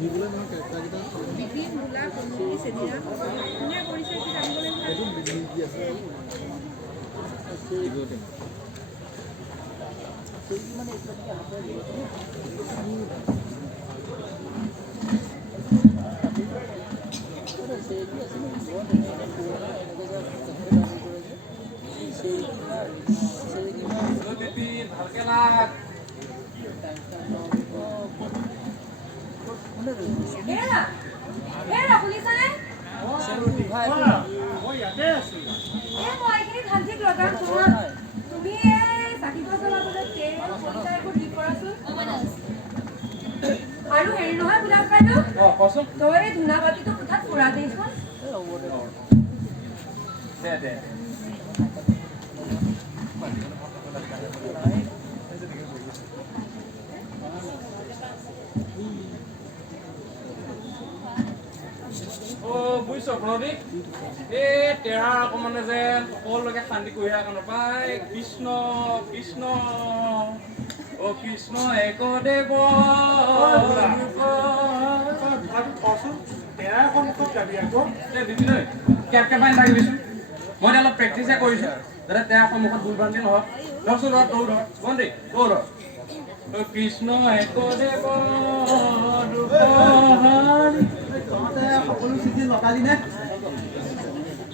বিপিন বোলা কমিটি চেনিয়া কোনে কৰিছে কি জানিবলৈ আৰু হেৰি নহয় বুলা বাইদেউ তই ধুনা বাতিটো কোঠাত পুৰা দেইছোন দে বুজিছ প্ৰণদীপ এই তেৰা অকমানে যে সকলোকে শান্তি কৰি অহা কাৰণে পাই কৃষ্ণ কৃষ্ণ অ কৃষ্ণ একদেৱ কেপাই থাকিবিচোন মই অলপ প্ৰেক্টিচে কৰিছো যাতে তেৰা সন্মুখত ভুল ভ্ৰান্তি নহওক ধৰচোন ধৰ তৌ ধৰ বন্ধী তৌ ধৰ কৃষ্ণ একদেৱ সকলো চিঠি লগালি নে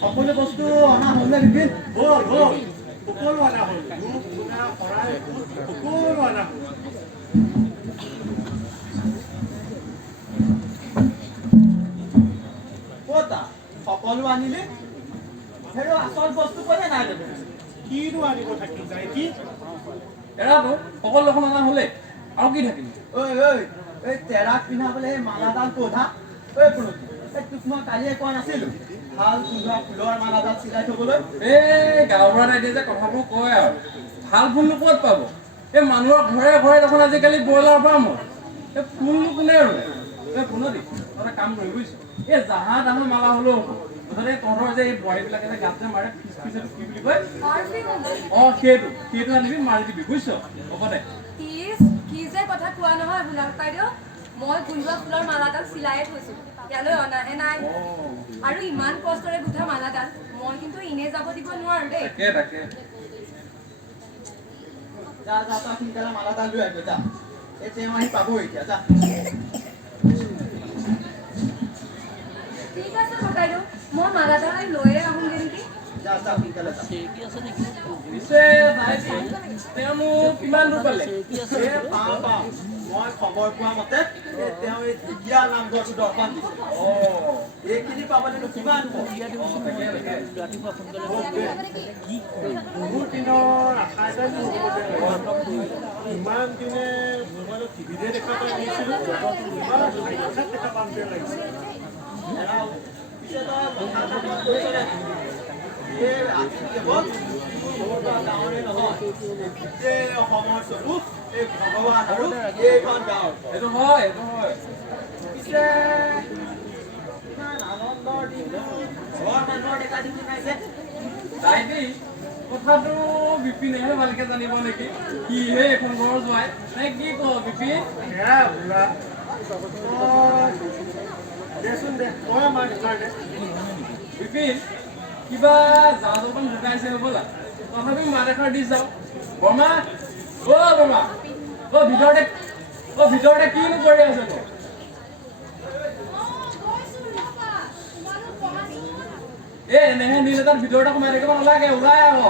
সকলো বস্তু অনা হ'ল নে বিপিন সকলো অনা হ'ল সকলো অনা হ'ল ক'তা সকলো আনিলি সেইটো আচল বস্তু ক'লে নাই দেখোন কিনো আনিব থাকি যায় কি এৰাটো সকলো দেখোন অনা হ'লে আৰু কি থাকিল ঐ এই তেৰাক পিন্ধাবলৈ সেই মালাডাল ক'ত হা ঐ প্ৰণতি তোক মই কালিয়ে কোৱা নাছিলো ভাল সুন্দৰ ফুলৰ মালাডাল চিলাই থবলৈ এই গাঁওবুঢ়া দাইটিয়ে যে কথাবোৰ কয় আৰু ভাল ফুলনো ক'ত পাব এই মানুহৰ ঘৰে ঘৰে দেখোন আজিকালি ব্ৰইলাৰ ফাৰ্ম হয় এই ফুলনো কোনে ৰুৱে এই প্ৰণতি তই কাম কৰি বুজিছ এই জাহা তাহা মালা হ'লেও মুঠতে তহঁতৰ যে এই বোৱাৰীবিলাকে যে গাত যে মাৰে ফিচ ফিচটো কি বুলি কয় অ সেইটো আনিবি মাৰি দিবি বুজিছ হ'ব দে কি যে কথা কোৱা নহয় বুলাক বাইদেউ মই গুন্ধোৱা ফুলৰ মালাডাল চিলাইয়ে থৈছো ইয়ালৈ অনাহে নাই আৰু ইমান কষ্টৰে গুঠা মালাডাল মই কিন্তু ইনে যাব দিব নোৱাৰো দেই তাকে যা তই সোনকালে মালাডাল লৈ আহিবি যা এই তেওঁ আহি পাব এতিয়া যা ঠিক আছে বাইদেউ মই মালাডাল লৈয়ে আহোঁগে নেকি যা সোনকালে যা পিছে তেওঁনো কিমান দূৰ পালে পাওঁ মই খবৰ পোৱা মতে তেওঁ এই ঢেকীয়া নামঘৰটো দৰ্শন দিছে এইখিনি পাবলৈনো কিমান বহুত দিনৰ আশা এটাই ইমান দিনে মোবাইলত টিভিতে দেখা পাই আহিছিলোঁ দেখা পাম যেন লাগিছে গাঁৱৰে নহয় গোটেই অসমৰ চকু এই ভগৱান আৰু এইখন গাঁও এইটো হয় পিছে ইমান আনন্দৰ দিন ঘৰৰ মানুহৰ ডেকা দিন নাইছে তাইদি কথাটো বিপিনেহে ভালকে জানিব নেকি কিহে এখন ঘৰ যোৱাই নে কি ক বিপিন দেচোন দে মই আমাৰ কাৰণে বিপিন কিবা জা জলপান ঢুকাইছে হ'বলা তথাপি মাত এষাৰ দি যাওঁ বৰমা ভিতৰতে কিনো কৰি আছে তো এনেহে নীল এটাৰ ভিতৰতে সোমাই থাকিব নালাগে ওলাই আহ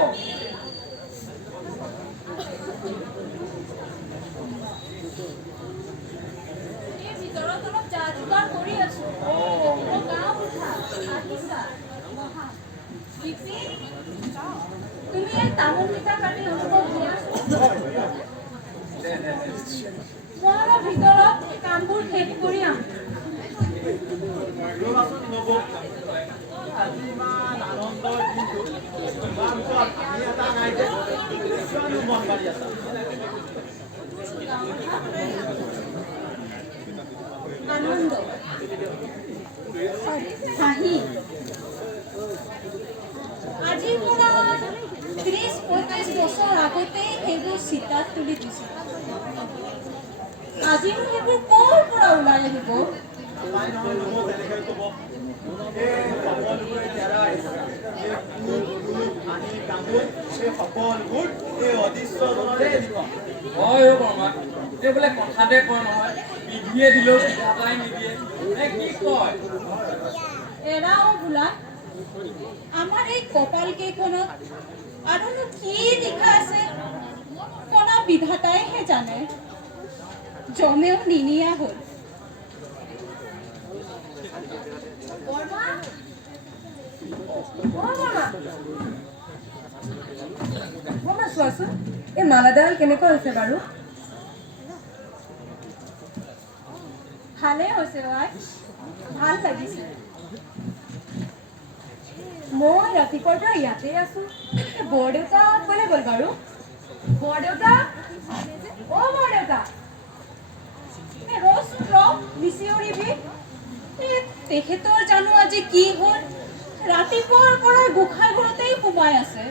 তুমি এই তামোল পিঠা কাটি অনুভৱ দিয়া মই ভিতৰত কামবোৰ শেষ কৰি আহোঁ আজি ইমান আনন্দৰ দিনটো ইমান এটা নাই যে মন মাৰি আছা আনন্দ হাঁহি আজিৰ পৰা 30-35 বছৰ আগতে এইবোৰ চিতাত তুলি দিছিল আজিও সেইবোৰ ক'ৰ পৰা ওলাই আহিব নাপায় নহয় নব তেনেকৈ ক'ব এই সকলোবোৰে তেৰাই এই আনি কামবোৰ এই সকলোবোৰ এই অদৃশ্যজনৰে লিখন হয় বৰ্মা এই বোলে কথাতে কয় নহয় বিধিয়ে দিলেও বিধাতাই নিদিয়ে কি কয় এৰাও বোলা আমাৰ এই কপাল কেইখনত আৰুনো কি লিখা আছে কণা বিধাতাইহে জানে জমেও নিনিয়া হ'ল বৰ্মা বৰ্মা বৰ্মা চোৱাচোন এই মালাডাল কেনেকুৱা হৈছে বাৰু ভালে হৈছে আই ভাল লাগিছে মই ৰাতিপুৱাৰ পৰা ইয়াতে আছো বৰদেউতা ক'লে গ'ল বাৰু বৰদেউতা অ' বৰদেউতা ৰচোন নিচিঞৰিবি তেখেতৰ জানো আজি কি হ'ল ৰাতিপুৱাৰ পৰা গোঁসাই ঘৰতেই সোমাই আছে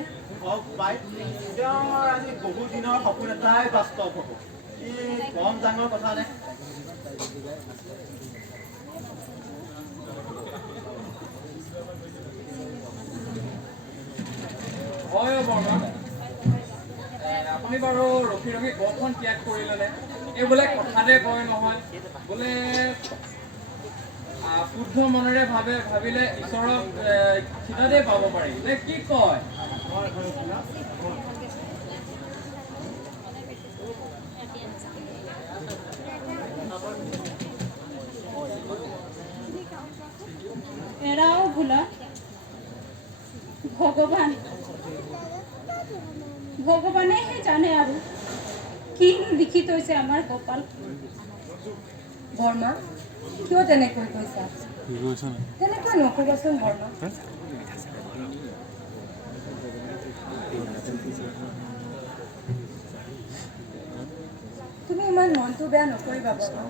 তেওঁৰ আজি বহু দিনৰ সপোন এটাই বাস্তৱ হ'ব ই কম ডাঙৰ কথা নে হয় বৰ্মা আপুনি বাৰু ৰখি ৰখি ঘৰখন ত্যাগ কৰিলেনে এই বোলে কথাতে কয় নহয় বোলে শুদ্ধ মনেৰে ভাবিলে ঈশ্বৰক থিতাতে পাব পাৰি নে কি কয় এৰাও বোলা ভগৱানেহে জানে আৰু কি লিখি থৈছে আমাৰ কপাল বৰ্মা কিয় তেনেকৈ কৈছা তেনেকৈ নক'বাচোন বৰ্মা তুমি ইমান মনটো বেয়া নকৰিবা বৰ্মা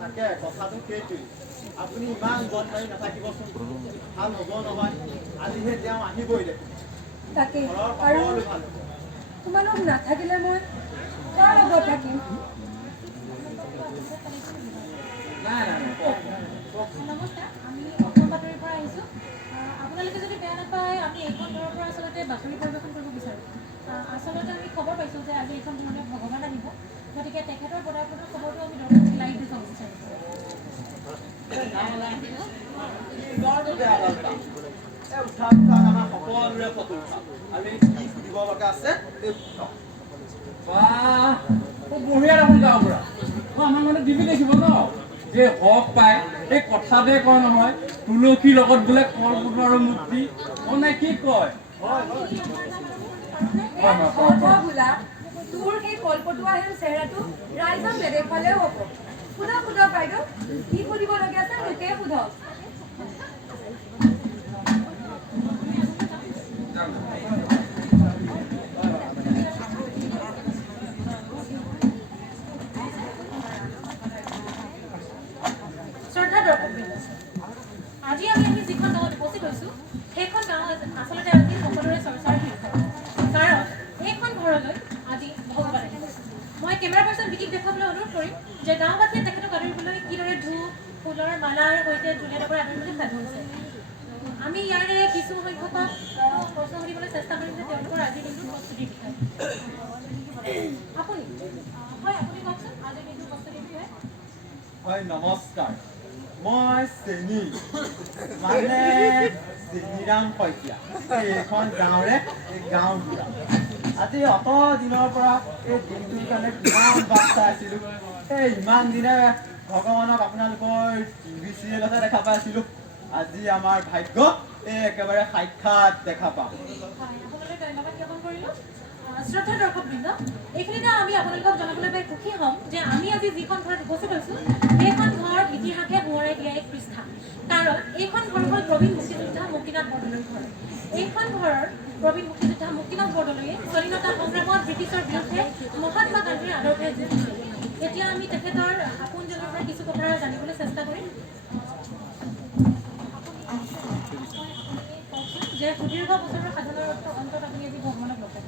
তাকে কথাটো সেইটোৱেই আপুনি ইমান মন মাৰি নাথাকিবচোন ভাল হ'ব নহয় আজিহে তেওঁ আহিবই দেখোন তাকেই ঘৰৰ আৰু সকলো ভাল হ'ব তোমালোক নাথাকিলে মই কাৰ লগত থাকিম নাই কওক নমস্কাৰ আমি অসম বাতৰিৰ পৰা আহিছোঁ আপোনালোকে যদি বেয়া নাপায় আমি এইখন ঘৰৰ পৰা আচলতে বাতৰি পৰিৱেশন কৰিব বিচাৰোঁ আচলতে আমি খবৰ পাইছোঁ যে আজি এইখন ঘৰলৈ ভগৱান আহিব গতিকে তেখেতৰ পদাৰ্পণৰ খবৰটো আমি দৰ্শক লাইভ দেখুৱাব বিচাৰিছোঁ আমাৰ সকলোৰে ফটো উঠাম আৰু এই কি সুধিব লগা আছে এই উঠাম বঢ়িয়া দেখোন গাঁও পৰা আমাৰ মানে টিভি দেখিব ন যে হক পায় এই কথাতে কয় নহয় তুলসীৰ লগত বোলে কলপতৰ মূৰ্তি মানে কি কয় বোলা তোৰ সেই কলপতুৱা হেন চেহেৰাটো ৰাইজক নেদেখালেও হ'ব সোধক বাইদেউ কি সুধিবলগীয়া আছে মোকে সোধক শ্ৰদ্ধা দৰ্শকবৃন্দ আজি আমি যিখন গাঁৱত উপস্থিত হৈছোঁ সেইখন গাঁও আচলতে আজি সকলোৰে চৰ্চাৰ শীৰ্ষক কাৰণ এইখন ঘৰলৈ আজি ভগৱান আহিছে মই কেমেৰা পাৰ্চন বিকিক দেখুৱাবলৈ অনুৰোধ কৰিম যে গাঁওবাসীয়ে তেখেতক আদৰিবলৈ কিদৰে ধূপ ফুলৰ মালাৰ সৈতে ধুনীয়া নকৰি আদৰিবলৈ সাজু হৈছে আমি ইয়াৰে কিছু সংখ্যকক প্ৰশ্ন সুধিবলৈ চেষ্টা কৰিম যে তেওঁলোকৰ আজিৰ দিনটোৰ প্ৰস্তুতিৰ বিষয়ে আপুনি কওকচোন আজিৰ দিনটোৰ প্ৰস্তুতিৰ বিষয়ে হয় নমস্কাৰ মই চেনী মানে চেনীৰাম শইকীয়া এইখন গাঁৱৰে গাঁও বুঢ়া আজি অত দিনৰ পৰা এই দিনটোৰ কাৰণে কিমান বাট চাই আছিলোঁ এই ইমান দিনে ভগৱানক আপোনালোকৰ টিভি চিৰিয়েলতে দেখা পাই আছিলোঁ আজি আমাৰ ভাগ্য এই একেবাৰে সাক্ষাৎ দেখা পাম আপোনালৈ ধন্যবাদ জ্ঞাপন কৰিলোঁ শ্ৰদ্ধা দৰ্শকবৃন্দ এইখিনিতে আমি আপোনালোকক জনাবলৈ পাই সুখী হ'ম যে আমি আজি যিখন ঘৰত উপস্থিত হৈছোঁ সেইখন ঘৰ ইতিহাসে সোঁৱৰাই দিয়া এক পৃষ্ঠা কাৰণ এইখন ঘৰ হ'ল প্ৰবীণ মুক্তিযোদ্ধা মুক্তিনাথ বৰদলৈৰ ঘৰ এইখন ঘৰৰ প্ৰবীণ মুক্তিযোদ্ধা মুক্তিনাথ বৰদলৈয়ে স্বাধীনতা সংগ্ৰামত ব্ৰিটিছৰ বিৰুদ্ধে মহাত্মা গান্ধীৰ আদৰ্শে যুঁজ দিছিল এতিয়া আমি তেখেতৰ আপোনজনৰ পৰা কিছু কথা জানিবলৈ চেষ্টা কৰিম যে সুদীৰ্ঘ বছৰৰ সাধনাৰ অন্তত আপুনি আজি ভগৱানক লগ পাব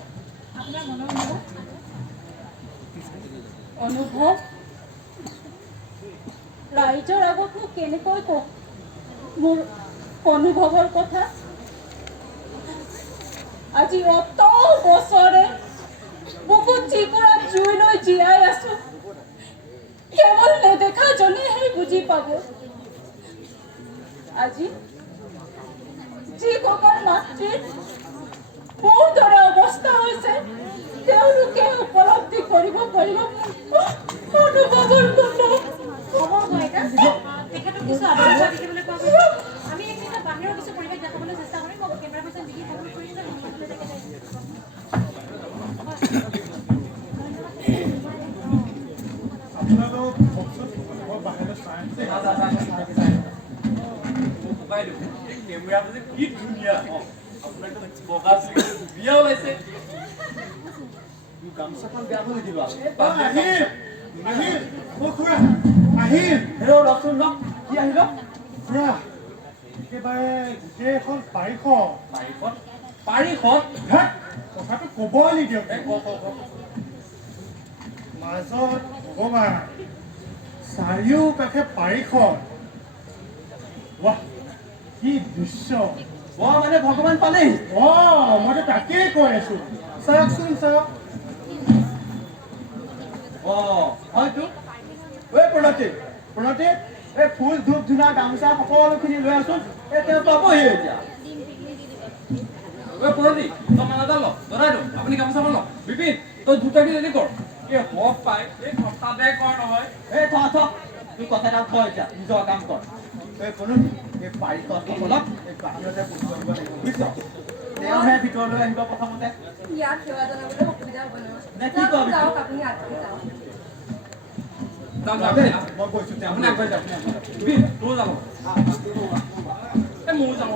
আপোনাৰ মনৰ অনুভৱ ৰাইজৰ আগত মোক কেনেকৈ কওঁ মোৰ অনুভৱৰ কথা। আজি অত বছৰে বুকুত যিকোৰা জুই লৈ জীয়াই আছো, কেৱল নেদেখা জনেহে বুজি পাব। আজি যিসকল মাতৃৰ মোৰ দৰে অৱস্থা হৈছে, তেওঁলোকে উপলব্ধি কৰিব পাৰিব অনুভৱৰ কথা। হ'ব আইতা, তেখেতক কিছু আদৰ দেখিবলৈ পোৱা গৈছে। আমি এইখিনিতে বাহিৰৰ কিছু পৰিৱেশ দেখাবলৈ চেষ্টা কৰিম। মই কেমেৰা পাৰ্চন দিদি সকলো কৰি দিলে আপোনালোক কওকচোন, মই বাহিৰত চাই কেমেৰাটো যে কি ধুনীয়া আপোনাক বগা বিয়া ওলাইছে গামোচাখন বেয়া হৈ নিদিবা আহিল আহিল অ' খুৰা আহিল হেৰৌ ৰচোন ন কি আহিল খুৰা একেবাৰে গোটেইখন পাৰিখন পাৰিখন ধেৎ কথাটো ক'ব নিদিয়ক মাজত ভগৱান চাৰিওকাষে পাৰিখন ৱাহ কি দৃশ্য মানে ভগৱান পালেই মইতো তাকেই কৈ আছো চাওকচোন চাওক হয়তো প্ৰণতি এই ফুল ধূপ ধূনা গামোচা সকলোখিনি লৈ আছোন এই তেওঁ পাবহি এতিয়া প্ৰণতি তই মালা এটা ল জনাই দিওঁ আপুনি গামোচাখন ল বিপিন তই দুটাকে ৰেডি কৰ এই হওক পাই এই সপ্তাহে কৰ নহয় এই থ তোৰ কথা এটা থ এতিয়া নিজৰ কাম কৰ এই প্ৰণতি এই পাৰিখন সকলক এই বাহিৰতে বস্তু আনিব লাগিব বুজিছ তেওঁহে ভিতৰলৈ আহিব প্ৰথমতে ইয়াত সেৱা জনাবলৈ অসুবিধা হ'ব নে কি কবি? নহয়। যাওক আপুনি আগবাঢ়ি যাওক। মই কৈছো আপুনি আগবাঢ়ি যাওক বিপিন তোৰ যাব এই মোৰ যাব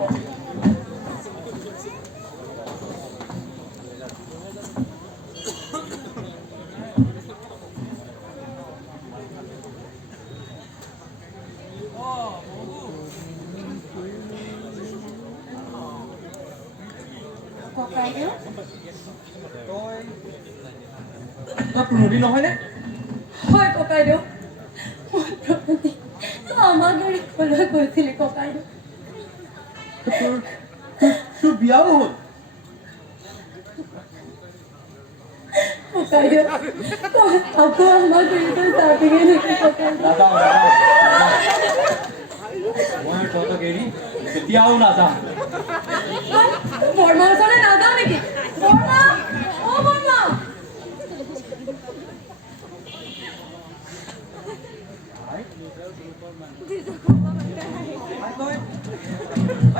ককাইদেউ তই প্ৰণতি নহয়নে হয় ককাইদেউ, মই প্ৰকৃতি আমাক এৰি কলৈ গৈছিলি ককাইদেউ? তোৰ বিয়াও হ'ল ককাইদেউ আকৌ আমাক এৰি তই যাবিগে নেকি ককাইদেউ? মই তহঁতক এৰি কেতিয়াও নাযাওঁ বৰ্মাৰ ওচৰলৈ নাযাওঁ নেকি? বৰ্মা অ বৰ্মা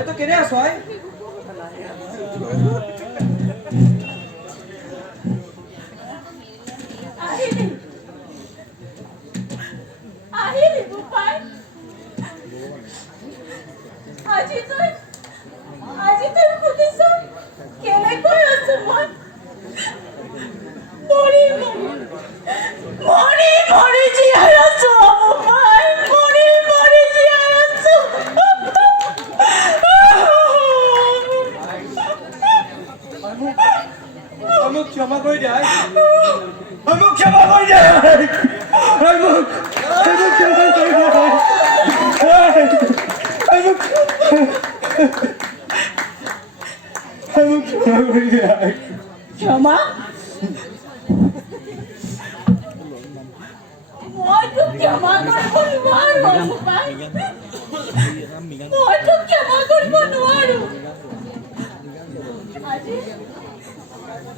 তই কেনে আছ আহিলি বোপাই আজি তই সুধিছ কেনেকৈ আছো মই মৰি জীয়াই আছো বোপাই মৰি জীয়াই আছো মোক ক্ষমা কৰি দিয়া মোক ক্ষমা কৰি দিয়া মোক ক্ষমা কৰি দিয়া ক্ষমা মইতো ক্ষমা কৰিব নোৱাৰো বোপাই মইতো ক্ষমা কৰিব নোৱাৰো আজি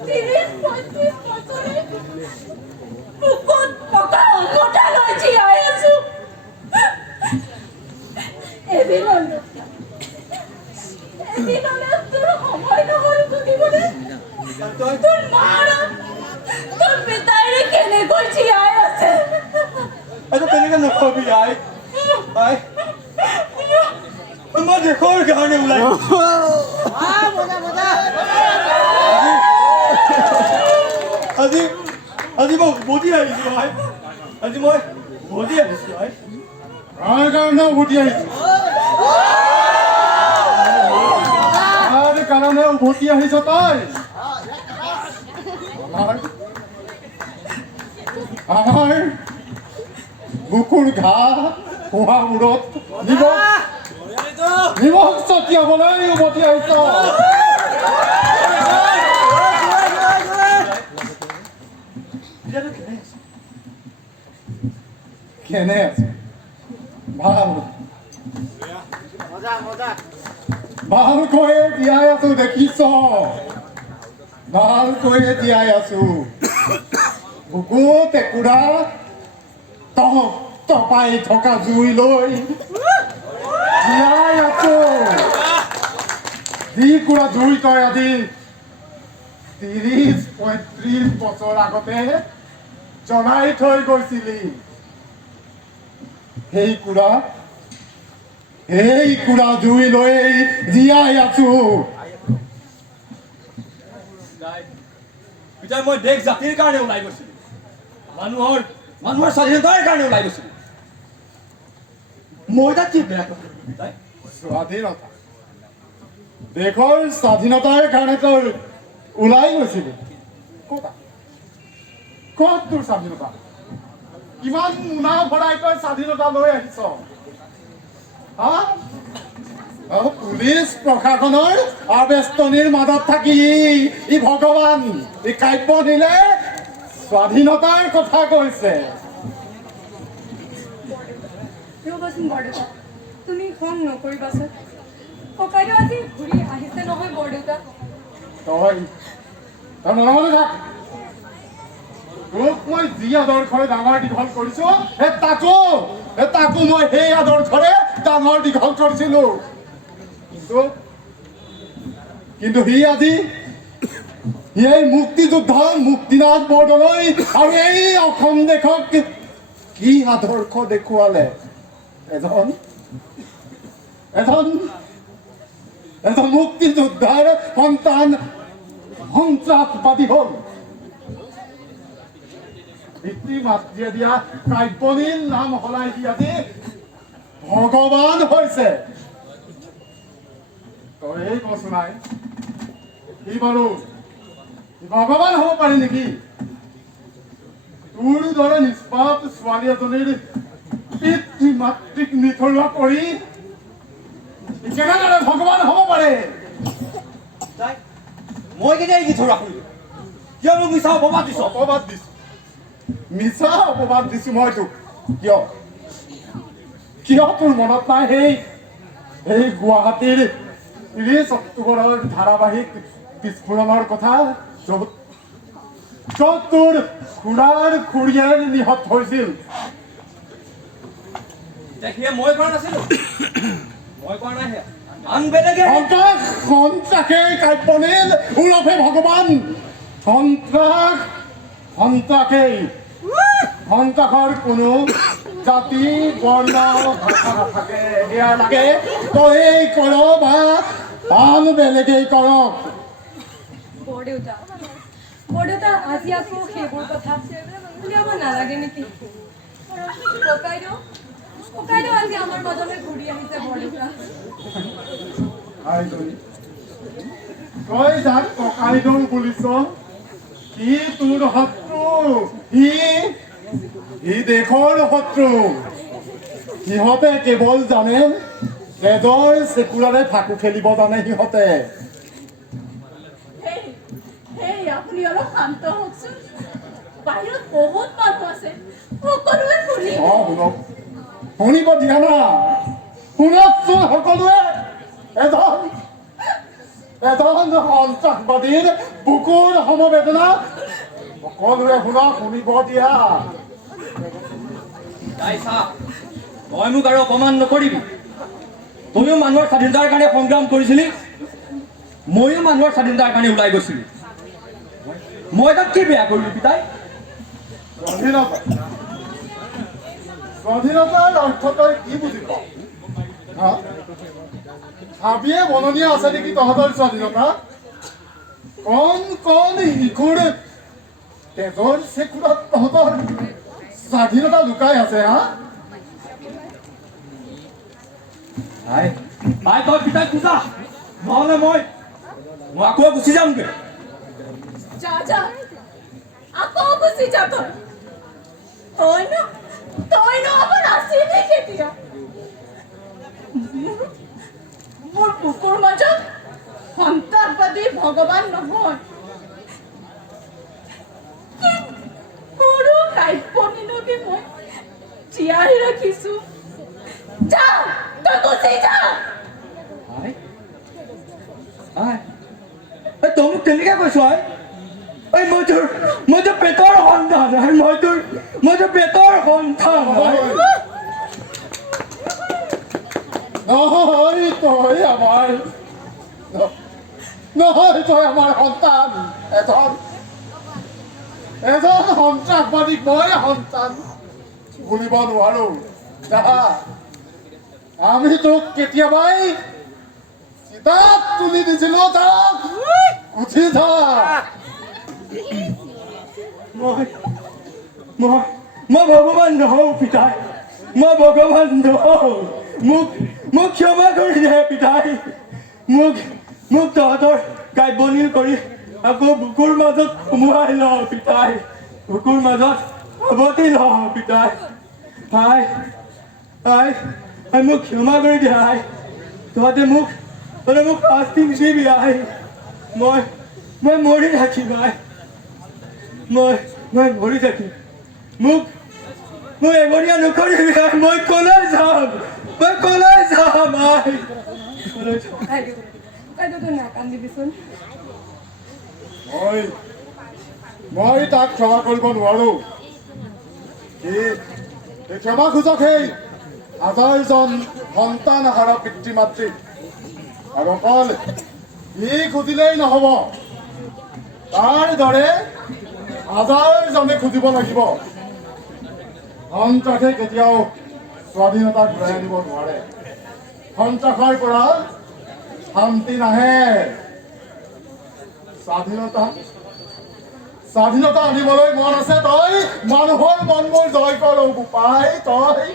30-35 বছৰে বুকুত পকা অংগঠা লৈ জীয়াই আছো এদিনলৈ তোৰ সময় নহল সুধিবলৈ তোৰ মাৰ তোৰ পিতাইৰে কেনেকৈ জীয়াই আছে তেনেকে নকবি মই দেশৰ কাৰণে ওলাই আজি মই উভতি আহিছো আজি মই উভতি আহিছো কাৰ কাৰণে উভতি আহিছো কাৰ কাৰণে উভতি আহিছ তই আমাৰ বুকুৰ ঘাঁ শোৱাবোৰত নিমখ ছটিয়াবলৈ উভতি আহিছ কেনে আছে ভাল ভালকৈয়ে জীয়াই আছো দেখিছ ভালকৈয়ে জীয়াই আছো বুকু টেকুৰা তপাই থকা জুই লৈ জীয়াই আছো যিকুৰা জুই তই আজি ৩০-৩৫ বছৰ আগতে জ্বলাই থৈ গৈছিলি সেই কুৰা জুই লৈ জীয়াই আছো পিতাই মই দেশ জাতিৰ কাৰণে ওলাই গৈছিলো মানুহৰ স্বাধীনতাৰ কাৰণে ওলাই গৈছিলো মই তাত কি বেয়া কথা পিতাই স্বাধীনতা দেশৰ স্বাধীনতাৰ কাৰণে তই ওলাই গৈছিলি ক'ত তোৰ স্বাধীনতা কিমান মোনা ভৰাই তই স্বাধীনতা লৈ আহিছ পুলিচ প্ৰশাসনৰ আবেষ্টনীৰ মাজত থাকি ই ভগৱান ই কাব্য নিলে স্বাধীনতাৰ কথা কৈছে ৰ'বাচোন বৰদেউতা তুমি খং নকৰিবাচোন ককাইদেউ আজি ঘূৰি আহিছে নহয় বৰদেউতা তই মনে থাক তোক মই যি আদৰ্শৰে ডাঙৰ দীঘল কৰিছো তাকো মই সেই আদৰ্শৰে ডাঙৰ দীঘল কৰিছিলো কিন্তু সি আজি এই মুক্তিযোদ্ধা মুক্তিনাথ বৰদলৈ আৰু এই অসম দেশক কি আদৰ্শ দেখুৱালে এজন মুক্তিযোদ্ধাৰ সন্তান সন্ত্ৰাসবাদী হ'ল পিতৃ মাতৃয়ে দিয়া কাব্যনীল নাম সলাই দি আজি ভগৱান হৈছে তই কচোন নাই সি বাৰু ভগৱান হ'ব পাৰি নেকি তোৰ দৰে নিষ্পাপ ছোৱালী এজনীৰ পিতৃ মাতৃক নিথৰুৱা কৰি কেনেদৰে ভগৱান হ'ব পাৰে মই কেতিয়া নিথৰুৱা কৰিলো কিয় মোক মিছা অপবাদ দিছ মিছা অপবাদ দিছো মই তোক কিয় তোৰ মনত নাই সেই গুৱাহাটীৰ ৩০ অক্টোবৰৰ ধাৰাবাহিক বিস্ফোৰণৰ কথা য'ত তোৰ খুৰাৰ খুৰীয়াৰ নিহত হৈছিল মই কৰা নাছিলো মই কৰা নাই আন বেলেগে সন্ত্ৰাসে কাব্যনীল ওৰফে ভগৱান সন্ত্ৰাসৰ কোনো জাতি বৰ্ণ ভাষা নাথাকে এয়া লাগে তই কৰ বা আন বেলেগেই কৰক বৰদেউতা আজি আকৌ সেইবোৰ কথা উলিয়াব নালাগে নেকি ককাইদেউ আজি আমাৰ মাজলৈ ঘূৰি আহিছে বৰদেউতা তই যাক ককাইদেউ বুলিছ সি তোৰ শত্ৰু সি দেশৰ শত্ৰু সিহঁতে কেৱল জানে তেজৰ চেকুৰাৰে ফাকু খেলিব জানে সিহঁতে আপুনি অলপ শান্ত হওকচোন বাহিৰত বহুত মানুহ আছে সকলোৱে শুনিব দিয়া না শুনকচোন সকলোৱে এজন সন্ত্ৰাসবাদীৰ বুকুৰ সমবেদনা সকলোৱে শুনিব দিয়া তই মোক আৰু অপমান নকৰিবি তইও মানুহৰ স্বাধীনতাৰ কাৰণে সংগ্ৰাম কৰিছিলি ময়ো মানুহৰ স্বাধীনতাৰ কাৰণে ওলাই গৈছিলো মই তাত কি বেয়া কৰিলো পিতাই স্বাধীনতাৰ অৰ্থ তই কি বুজি পাৱ হাবিয়ে বননীয়া আছে নেকি তহঁতৰ স্বাধীনতা কণ শিশুৰ তেজৰ চেকুৰাত তহঁতৰ স্বাধীনতা লুকাই আছে তই পিতাই খোজা নহ'লে মই আকৌ গুচি যামগে যা আকৌ গুচি যা তই ন আমাৰ আছিলি কেতিয়া মোৰ বুকুৰ মাজত সন্তানবাদী ভগৱান নহয়, সৰু কাব্যনীনকে মই জীয়াই ৰাখিছো। যা, তই গুচি যা। তই মোক তেনেকৈ কৈছ মই তোৰ পেটৰ সন্তান মই তোৰ পেটৰ সন্তান নহয় তই আমাৰ সন্তান, এজন সন্ত্ৰাসবাদীক মই সন্তান বুলিব নোৱাৰো। আমি তোক কেতিয়াবাই চিতাত তুলি দিছিলো, তাক উঠি যা। মই ভগৱান নহওঁ পিতাই, মই ভগৱান নহওঁ। মোক ক্ষমা কৰি দে পিতাই। মোক তহঁতৰ কাব্যনীল কৰি আকৌ বুকুৰ মাজত সোমোৱাই ল পিতাই, বুকুৰ মাজত সাৱটি ল পিতাই। মোক ক্ষমা কৰি দে আই। তহঁতে মোক শাস্তি নিদিবি আই। মই মৰি থাকিম আই, মই মৰি থাকিম। মোক এমনীয়া নকৰিবি আই। মই কলৈ যাম আই। ককাইদেউ নাকান্দিবিচোন। মই তাক ক্ষমা কৰিব নোৱাৰো। ক্ষমা খোজক সেই হাজাৰজন সন্তান আহাৰৰ পিতৃ মাতৃ, আৰু অকল সি খুজিলেই নহব, তাৰ দৰে হাজাৰজনে খুজিব লাগিব। সন্ত্ৰাসে কেতিয়াও স্বাধীনতা ঘূৰাই আনিব নোৱাৰে। সন্ত্ৰাসৰ পৰা শান্তি নাহে। স্বাধীনতা আনিবলৈ মন আছে, তই মানুহৰ মনবোৰ জয় কৰ গোপাই, তই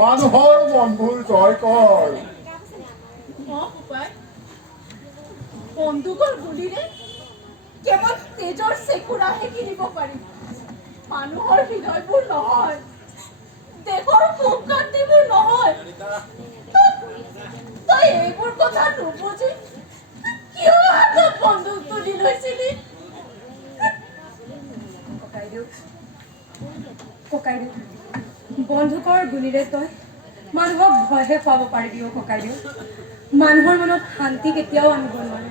মানুহৰ মনবোৰ জয় কৰ। বন্দুকৰ গুলিৰে কেৱল তেজৰ চেকুৰাহে কিনিব পাৰি, মানুহৰ হৃদয়বোৰ নহয়, দেশৰ সুখ শান্তিবোৰ নহয়। তই এইবোৰ কথা নুবুজি কিয় হাতত বন্দুক তুলি লৈছিলি? ককাইদেউ, বন্দুকৰ গুলিৰে তই মানুহক ভয়হে খুৱাব পাৰিবি অ ককাইদেউ। মানুহৰ মনত শান্তি কেতিয়াও আনিব নোৱাৰে,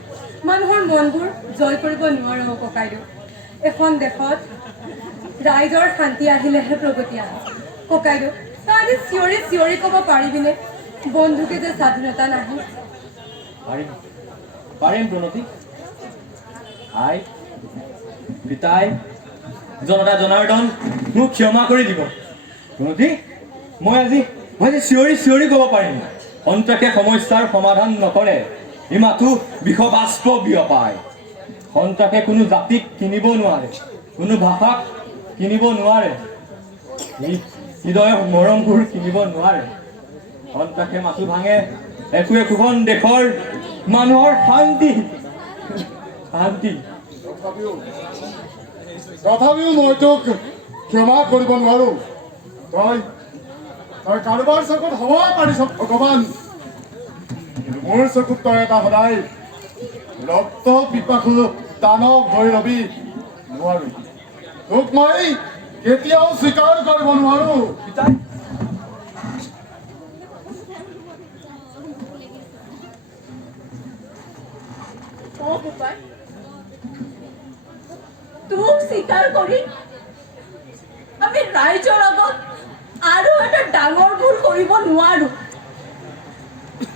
মানুহৰ মনবোৰ জয় কৰিব নোৱাৰে অ ককাইদেউ। এখন দেশত ৰাইজৰ শান্তি আহিলেহে প্ৰগতি আহে। ককাইদেউ, তই আজি চিঞৰি ক'ব পাৰিবিনে বন্ধুকে যে স্বাধীনতা নাহে? পাৰিম প্ৰণতি। আই পিতাই জনতা জনাৰ্দন মোক ক্ষমা কৰি দিব। প্ৰণতি, মই আজি চিঞৰি ক'ব পাৰিম, সন্ত্ৰাসে সমস্যাৰ সমাধান নকৰে, ই মাথো বিষবাষ্প বিয়পায়। সন্ত্ৰাসে কোনো জাতিক কিনিব নোৱাৰে, কোনো ভাষাক কিনিব নোৱাৰে, হৃদয়ৰ মৰমবোৰ কিনিব নোৱাৰে। সন্ত্ৰাসে মাথো ভাঙে একোখন দেশৰ মানুহৰ শান্তি। তথাপিও মই তোক ক্ষমা কৰিব নোৱাৰো। তই কাৰোবাৰ চকুত হ'ব পাৰিছ ভগৱান, মোৰ চকুত তই এটা সদায় ৰক্ত পিপাসু দানৱ হৈ ৰবি নোৱাৰো। তোক মই কেতিয়াও স্বীকাৰ কৰিব নোৱাৰো। তোক স্বীকাৰ কৰি আমি ৰাইজৰ আগত আৰু এটা ডাঙৰ ভুল কৰিব নোৱাৰো।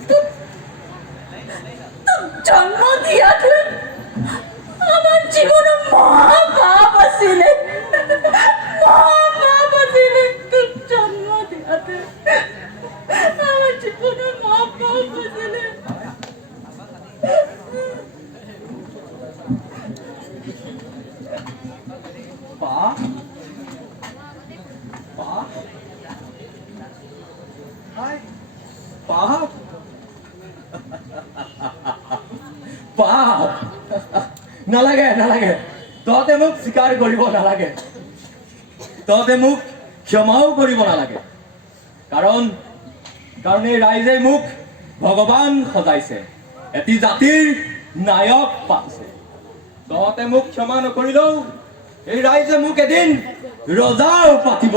তোক জন্ম দিয়াটোৱে আমাৰ জীৱনৰ মহাপাপ আছিলে, তোক জন্ম দিয়াটোৱে আমাৰ জীৱনৰ মহাপাপ আছিলে। নালাগে, তহঁতে মোক স্বীকাৰ কৰিব নালাগে, তহঁতে মোক ক্ষমাও কৰিব নালাগে, কাৰণ এই ৰাইজে মোক ভগৱান সজাইছে, এটি জাতিৰ নায়ক পাতিছে। তহঁতে মোক ক্ষমা নকৰিলেও এই ৰাইজে মোক এদিন ৰজাও পাতিব।